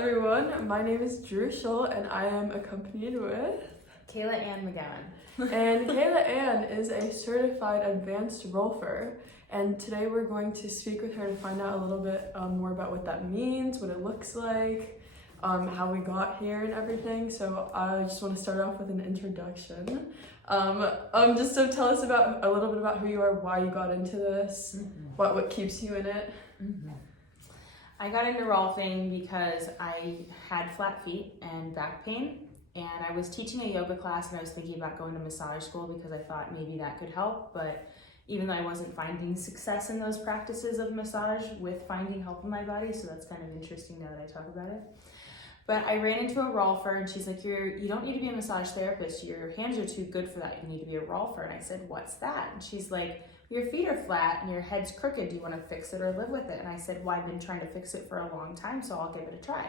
everyone, my name is Drew Schull and I am accompanied with KaylaAnn McGowan. And KaylaAnn is a certified advanced rolfer, and today we're going to speak with her to find out a little bit more about what that means, what it looks like, how we got here and everything. So I just want to start off with an introduction. Just to tell us about a little bit about who you are, why you got into this, what keeps you in it. I got into Rolfing because I had flat feet and back pain, and I was teaching a yoga class and I was thinking about going to massage school because I thought maybe that could help, but even though I wasn't finding success in those practices of massage with finding help in my body, so that's kind of interesting now that I talk about it. But I ran into a rolfer and she's like, you don't need to be a massage therapist, your hands are too good for that, you need to be a rolfer. And I said, what's that? And she's like, your feet are flat and your head's crooked, do you want to fix it or live with it? And I said, well, I've been trying to fix it for a long time, so I'll give it a try.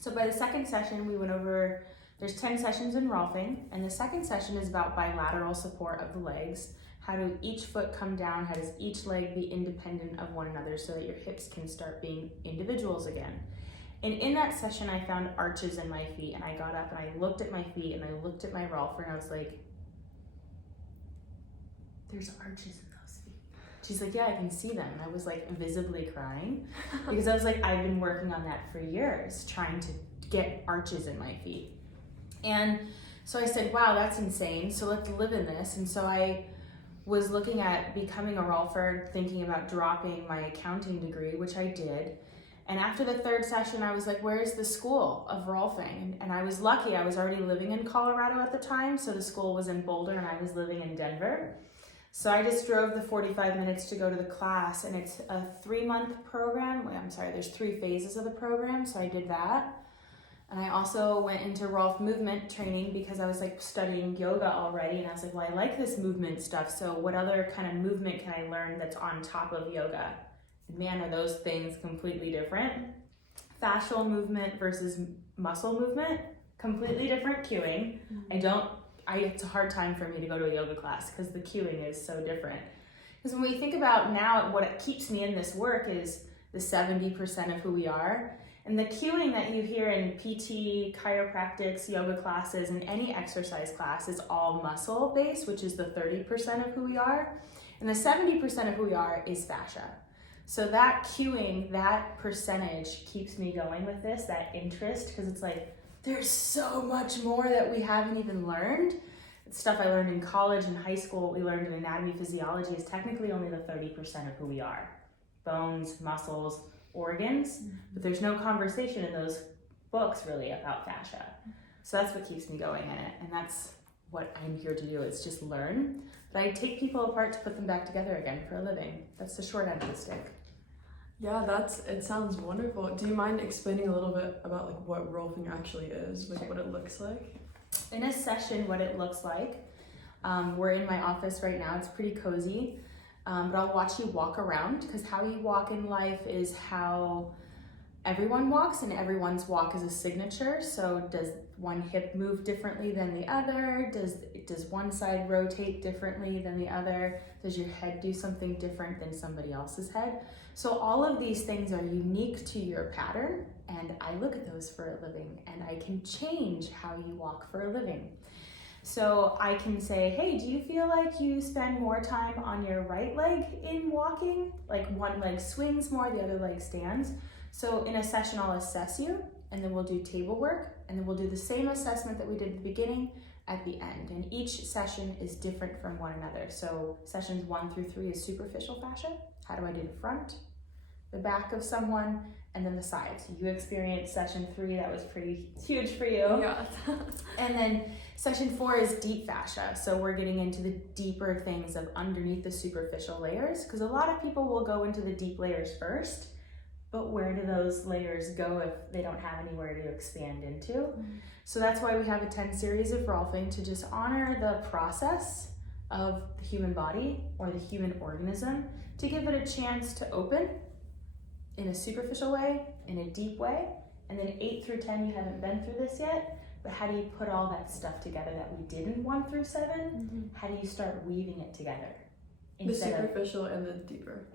So by the second session, we went over, there's 10 sessions in Rolfing, and the second session is about bilateral support of the legs. How do each foot come down? How does each leg be independent of one another so that your hips can start being individuals again? And in that session, I found arches in my feet, and I got up and I looked at my feet and I looked at my rolfer and I was like, there's arches in those feet. She's like, yeah, I can see them. And I was like visibly crying because I was like, I've been working on that for years, trying to get arches in my feet. And so I said, wow, that's insane. So let's live in this. And so I was looking at becoming a rolfer, thinking about dropping my accounting degree, which I did. And after the third session, I was like, where's the school of Rolfing? And I was lucky, I was already living in Colorado at the time, so the school was in Boulder and I was living in Denver. So I just drove the 45 minutes to go to the class, and it's a 3-month program. There's 3 phases of the program, so I did that. And I also went into Rolf movement training because I was like studying yoga already, and I was like, well, I like this movement stuff, so what other kind of movement can I learn that's on top of yoga? And man, are those things completely different. Fascial movement versus muscle movement, completely different cueing. It's a hard time for me to go to a yoga class because the cueing is so different. Because when we think about now, what it keeps me in this work is the 70% of who we are. And the cueing that you hear in PT, chiropractics, yoga classes, and any exercise class is all muscle based, which is the 30% of who we are. And the 70% of who we are is fascia. So that cueing, that percentage keeps me going with this, that interest, because it's like, there's so much more that we haven't even learned. It's stuff I learned in college and high school, what we learned in anatomy, physiology is technically only the 30% of who we are. Bones, muscles, organs, but there's no conversation in those books really about fascia. So that's what keeps me going in it, and that's what I'm here to do, is just learn. But I take people apart to put them back together again for a living. That's the short end of the stick. Yeah, it sounds wonderful. Do you mind explaining a little bit about like what Rolfing actually is, like what it looks like? In a session, what it looks like, we're in my office right now, it's pretty cozy, but I'll watch you walk around, because how you walk in life is how everyone walks, and everyone's walk is a signature. So does one hip move differently than the other? Does one side rotate differently than the other? Does your head do something different than somebody else's head? So all of these things are unique to your pattern, and I look at those for a living, and I can change how you walk for a living. So I can say, hey, do you feel like you spend more time on your right leg in walking? Like one leg swings more, the other leg stands. So in a session, I'll assess you, and then we'll do table work, and then we'll do the same assessment that we did at the beginning at the end. And each session is different from one another. So sessions 1 through 3 is superficial fascia. How do I do the front, the back of someone, and then the sides? You experienced session 3, that was pretty huge for you. Yeah. And then session 4 is deep fascia. So we're getting into the deeper things of underneath the superficial layers, because a lot of people will go into the deep layers first, but where do those layers go if they don't have anywhere to expand into? So that's why we have a 10 series of Rolfing, to just honor the process of the human body or the human organism, to give it a chance to open in a superficial way, in a deep way, and then 8 through 10, you haven't been through this yet, but how do you put all that stuff together that we did in 1 through 7? How do you start weaving it together? The superficial and the deeper.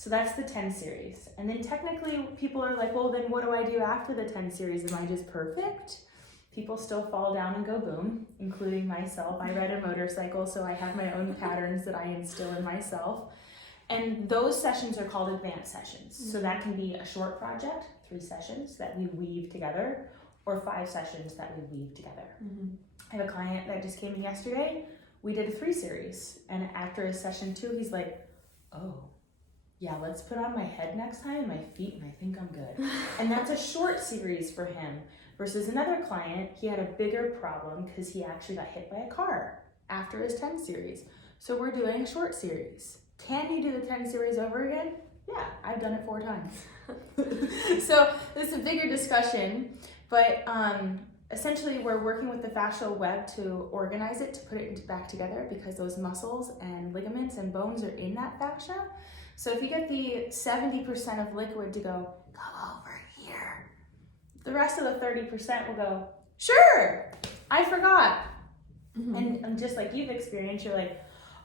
So that's the 10 series. And then technically people are like, well, then what do I do after the 10 series? Am I just perfect? People still fall down and go boom, including myself. I ride a motorcycle, so I have my own patterns that I instill in myself. And those sessions are called advanced sessions. So that can be a short project, 3 sessions that we weave together, or 5 sessions that we weave together. I have a client that just came in yesterday. We did a 3 series. And after his session 2, he's like, oh, yeah, let's put on my head next time and my feet, and I think I'm good. And that's a short series for him. Versus another client, he had a bigger problem because he actually got hit by a car after his 10 series. So we're doing a short series. Can you do the 10 series over again? Yeah, I've done it 4 times. So this is a bigger discussion, but essentially we're working with the fascial web to organize it, to put it back together, because those muscles and ligaments and bones are in that fascia. So if you get the 70% of liquid to go over here, the rest of the 30% will go, sure, I forgot. And just like you've experienced, you're like,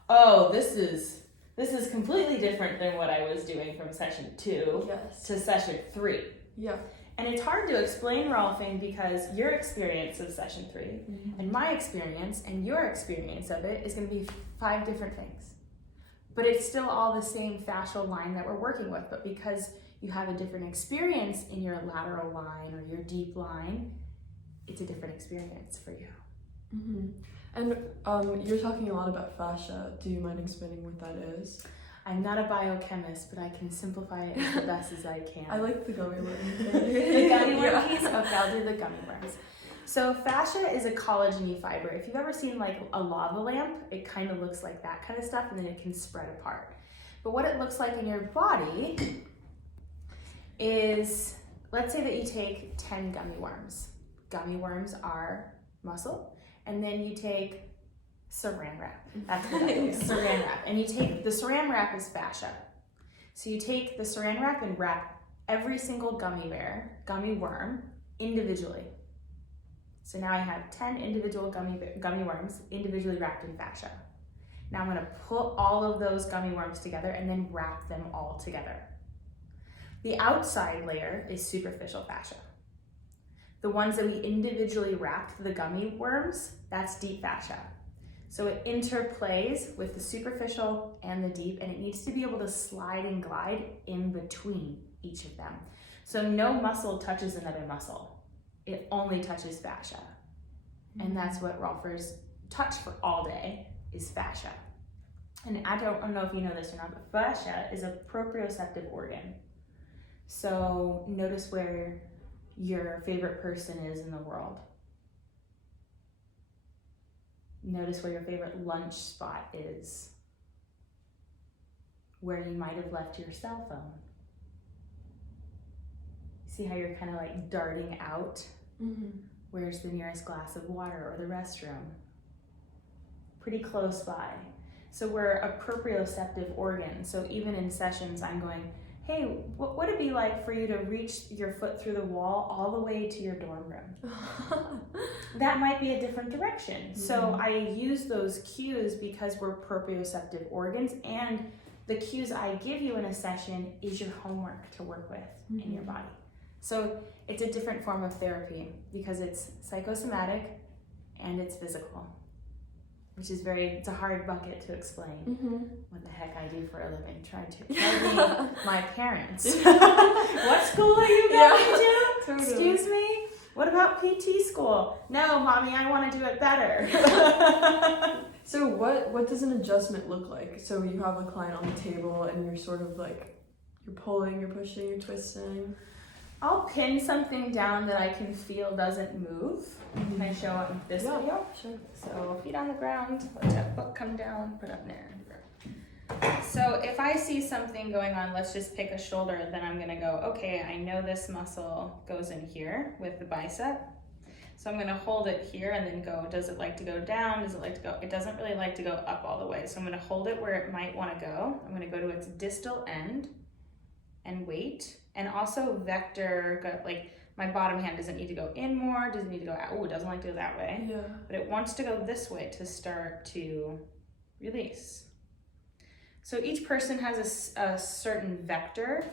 oh, this is completely different than what I was doing from session 2 to session 3. Yeah. And it's hard to explain Rolfing because your experience of session 3 and my experience and your experience of it is going to be 5 different things. But it's still all the same fascial line that we're working with. But because you have a different experience in your lateral line or your deep line, it's a different experience for you. And you're talking a lot about fascia. Do you mind explaining what that is? I'm not a biochemist, but I can simplify it as the best as I can. I like the gummy worm. The gummy worm piece? Okay, I'll do the gummy worms. So fascia is a collagen-y fiber. If you've ever seen like a lava lamp, it kind of looks like that kind of stuff, and then it can spread apart. But what it looks like in your body is, let's say that you take 10 gummy worms. Gummy worms are muscle, and then you take saran wrap. That's what that is, saran wrap. And you take, the saran wrap is fascia. So you take the saran wrap and wrap every single gummy worm individually. So now I have 10 individual gummy worms individually wrapped in fascia. Now I'm gonna put all of those gummy worms together and then wrap them all together. The outside layer is superficial fascia. The ones that we individually wrapped, the gummy worms, that's deep fascia. So it interplays with the superficial and the deep, and it needs to be able to slide and glide in between each of them. So no muscle touches another muscle. It only touches fascia. And that's what Rolfers touch for all day is fascia. And I don't know if you know this or not, but fascia is a proprioceptive organ. So notice where your favorite person is in the world. Notice where your favorite lunch spot is. Where you might have left your cell phone. See how you're kind of like darting out? Where's the nearest glass of water or the restroom? Pretty close by. So we're a proprioceptive organ. So even in sessions, I'm going, hey, what would it be like for you to reach your foot through the wall all the way to your dorm room? That might be a different direction. So I use those cues because we're proprioceptive organs, and the cues I give you in a session is your homework to work with in your body. So it's a different form of therapy because it's psychosomatic and it's physical, which is it's a hard bucket to explain what the heck I do for a living. Try to be my parents. What school are you going to? Totally. Excuse me? What about PT school? No, mommy, I want to do it better. So what does an adjustment look like? So you have a client on the table and you're sort of like, you're pulling, you're pushing, you're twisting. I'll pin something down that I can feel doesn't move. Can I show on this video? Sure. So feet on the ground, let that foot come down, put up there. So if I see something going on, let's just pick a shoulder, then I'm gonna go, okay, I know this muscle goes in here with the bicep. So I'm gonna hold it here and then go, does it like to go down? Does it like to go? It doesn't really like to go up all the way. So I'm gonna hold it where it might wanna go. I'm gonna go to its distal end and wait. And also vector, like my bottom hand doesn't need to go in more, doesn't need to go out. Oh, it doesn't like to go that way. But it wants to go this way to start to release. So each person has a certain vector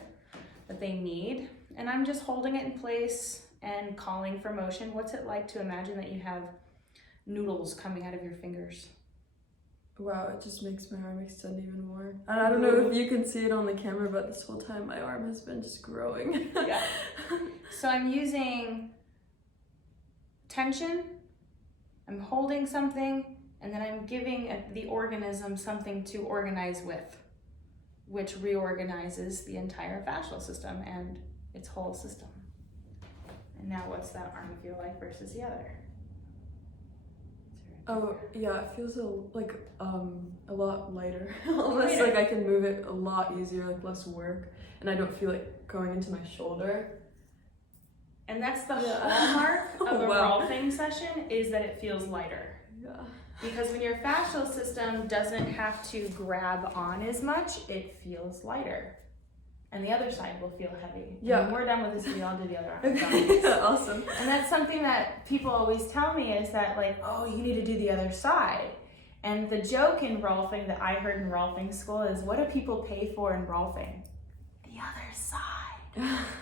that they need, and I'm just holding it in place and calling for motion. What's it like to imagine that you have noodles coming out of your fingers? Wow, it just makes my arm extend even more. And I don't know if you can see it on the camera, but this whole time my arm has been just growing. Yeah. So I'm using tension, I'm holding something, and then I'm giving the organism something to organize with, which reorganizes the entire fascial system and its whole system. And now what's that arm feel like versus the other? Oh, yeah, it feels a lot lighter. Almost Lighter. like I can move it a lot easier, like less work, and I don't feel it going into my shoulder. And that's the hallmark of a Wow. Rolfing session, is that it feels lighter. Yeah. Because when your fascial system doesn't have to grab on as much, it feels lighter. And the other side will feel heavy. Yeah. And when we're done with this video, I'll do the other arm. Okay, awesome. And that's something that people always tell me, is that like, oh, you need to do the other side. And the joke in Rolfing that I heard in Rolfing school is, what do people pay for in Rolfing? The other side.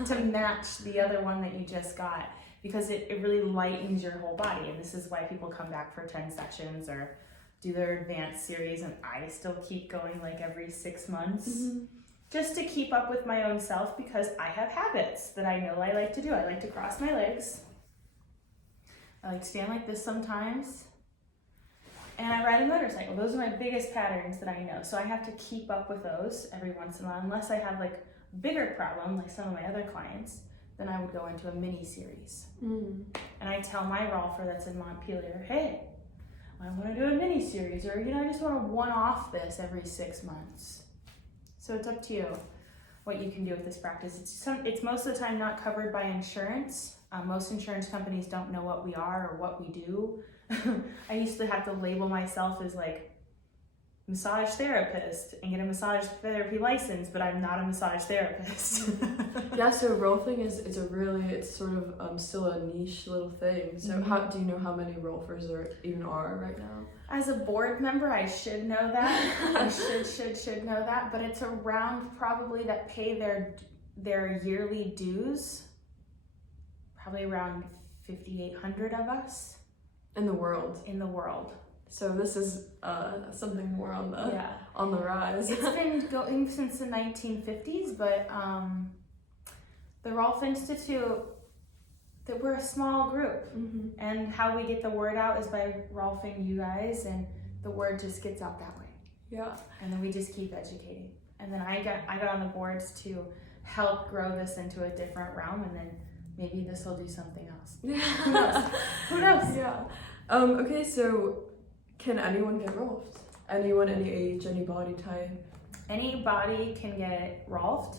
To match the other one that you just got. Because it really lightens your whole body. And this is why people come back for 10 sessions or do their advanced series. And I still keep going like every 6 months. Mm-hmm. Just to keep up with my own self, because I have habits that I know I like to do. I like to cross my legs. I like to stand like this sometimes. And I ride a motorcycle. Those are my biggest patterns that I know. So I have to keep up with those every once in a while. Unless I have like a bigger problem, like some of my other clients, then I would go into a mini series. Mm. And I tell my Rolfer that's in Montpelier, hey, I want to do a mini series, or I just want to one-off this every 6 months. So it's up to you what you can do with this practice. It's most of the time not covered by insurance. Most insurance companies don't know what we are or what we do. I used to have to label myself as like massage therapist and get a massage therapy license, but I'm not a massage therapist. Yeah, so Rolfing it's sort of still a niche little thing. So Mhm. how do you know how many Rolfers there even are right now? As a board member, I should know that. I should know that, but it's around probably that pay their yearly dues. Probably around 5,800 of us In the world. in the world. So this is something more on the Yeah. on the rise. It's been going since the 1950s, but the Rolf Institute, that we're a small group, Mm-hmm. and how we get the word out is by Rolfing you guys, and the word just gets out that way. Yeah. And then we just keep educating. And then I got on the boards to help grow this into a different realm, and then maybe this will do something else. Who knows? Who knows? Yeah. Okay, so can anyone get Rolfed? Anyone, any age, any body type? Anybody can get Rolfed.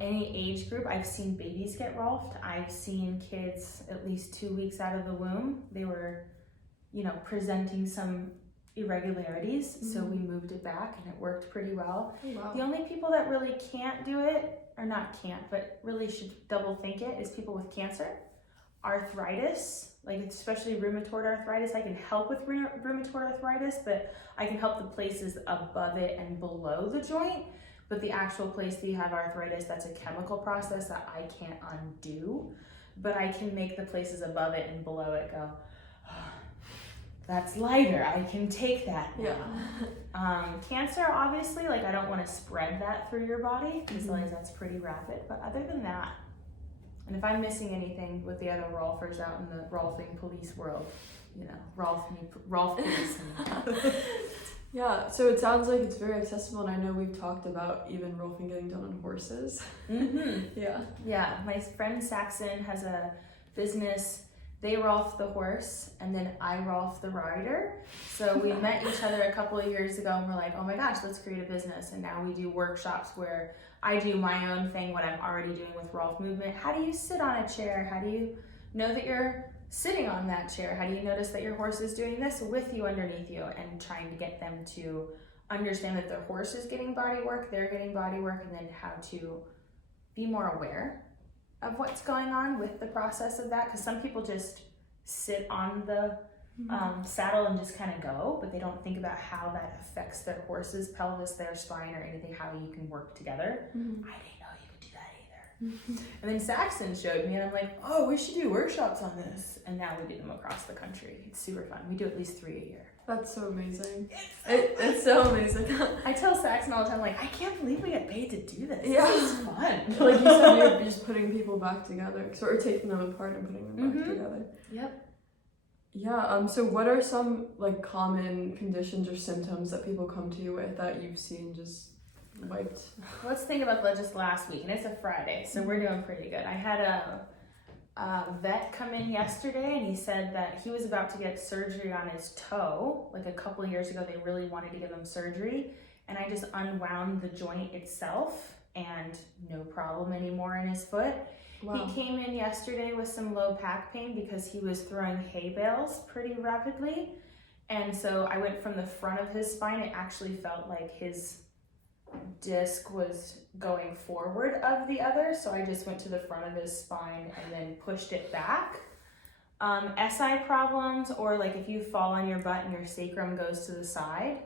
Any age group. I've seen babies get Rolfed. I've seen kids at least 2 weeks out of the womb. They were, presenting some irregularities, so we moved it back and it worked pretty well. Oh, wow. The only people that really can't do it, or not can't, but really should double think it, is people with cancer, arthritis, like especially rheumatoid arthritis. I can help with rheumatoid arthritis, but I can help the places above it and below the joint. But the actual place that you have arthritis, that's a chemical process that I can't undo. But I can make the places above it and below it go, oh, that's lighter, I can take that now. Yeah. Cancer, obviously, like I don't want to spread that through your body, because that's pretty rapid. But other than that, and if I'm missing anything with the other Rolfers out in the Rolfing police world, Rolf police. Yeah, so it sounds like it's very accessible, and I know we've talked about even Rolfing getting done on horses. Mm-hmm. Yeah. Yeah, my friend Saxon has a business. They Rolf the horse, and then I Rolf the rider. So we met each other a couple of years ago, and we're like, oh my gosh, let's create a business. And now we do workshops where I do my own thing, what I'm already doing with Rolf movement. How do you sit on a chair? How do you know that you're sitting on that chair? How do you notice that your horse is doing this with you underneath you, and trying to get them to understand that their horse is getting body work, they're getting body work, and then how to be more aware of what's going on with the process of that. Because some people just sit on the saddle and just kind of go, but they don't think about how that affects their horse's pelvis, their spine, or anything, how you can work together. I didn't know you could do that either. And then Saxon showed me, and I'm like, oh, we should do workshops on this. And now we do them across the country. It's super fun. We do at least 3 a year. That's so amazing. It's so amazing. I tell Saxon all the time, like, I can't believe we get paid to do this. Yeah. This is fun. Like you said, you're just putting people back together, sort of taking them apart and putting them back together. Yep. Yeah, so what are some like common conditions or symptoms that people come to you with that you've seen just wiped? Let's think about that just last week, and it's a Friday, so we're doing pretty good. I had a vet come in yesterday, and he said that he was about to get surgery on his toe. Like a couple of years ago, they really wanted to give him surgery, and I just unwound the joint itself, and no problem anymore in his foot. Wow. He came in yesterday with some low back pain because he was throwing hay bales pretty rapidly. And so I went from the front of his spine. It actually felt like his disc was going forward of the other. So I just went to the front of his spine and then pushed it back. SI problems, or like if you fall on your butt and your sacrum goes to the side,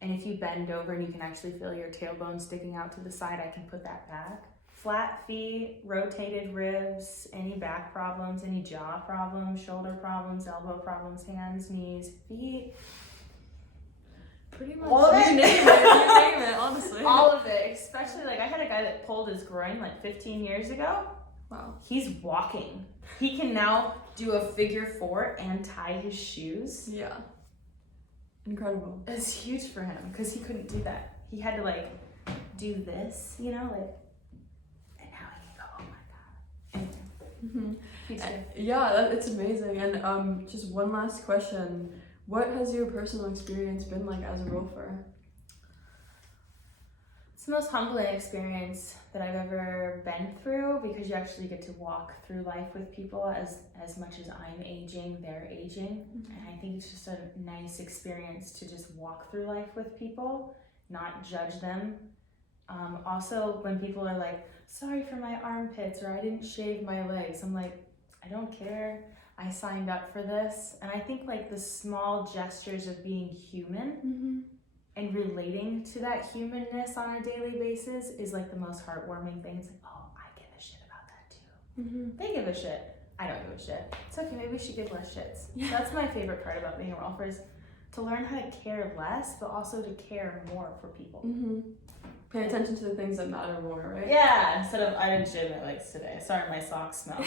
and if you bend over and you can actually feel your tailbone sticking out to the side, I can put that back. Flat feet, rotated ribs, any back problems, any jaw problems, shoulder problems, elbow problems, hands, knees, feet. Pretty much. All of it. You name it, honestly. All of it, especially like I had a guy that pulled his groin like 15 years ago. Wow. He's walking. He can now do a figure 4 and tie his shoes. Yeah. Incredible. It's huge for him because he couldn't do that. He had to like do this, you know, like. Yeah, it's amazing. And just one last question. What has your personal experience been like as a rolfer? It's the most humbling experience that I've ever been through, because you actually get to walk through life with people as much as I'm aging, they're aging. And I think it's just a nice experience to just walk through life with people, not judge them. Also, when people are like, sorry for my armpits, or I didn't shave my legs, I'm like, I don't care. I signed up for this. And I think like the small gestures of being human and relating to that humanness on a daily basis is like the most heartwarming thing. It's like, oh, I give a shit about that too. They give a shit. I don't give a shit. It's okay, maybe we should give less shits. Yeah. That's my favorite part about being a rolfer, is to learn how to care less, but also to care more for people. Pay attention to the things that matter more, right? Yeah, instead of, I didn't shave my legs today. Sorry, my socks smell.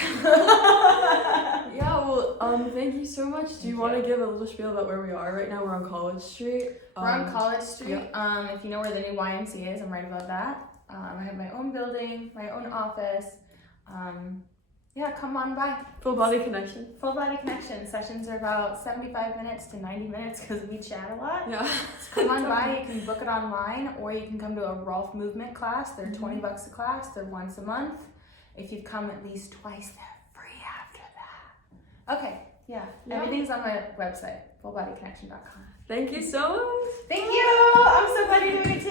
Yeah, well, thank you so much. Do you want to give a little spiel about where we are right now? We're on College Street. We're on College Street. Yeah. If you know where the new YMCA is, I'm right about that. I have my own building, my own office. Yeah, come on by. Full body connection. Full body connection. Sessions are about 75 minutes to 90 minutes because we chat a lot. Yeah. So come on by. You can book it online, or you can come to a Rolf movement class. They're $20 a class. They're once a month. If you come at least twice, they're free after that. Okay. Yeah. Everything's on my website, fullbodyconnection.com. Thank you so much. Thank you. I'm so glad you're doing it too.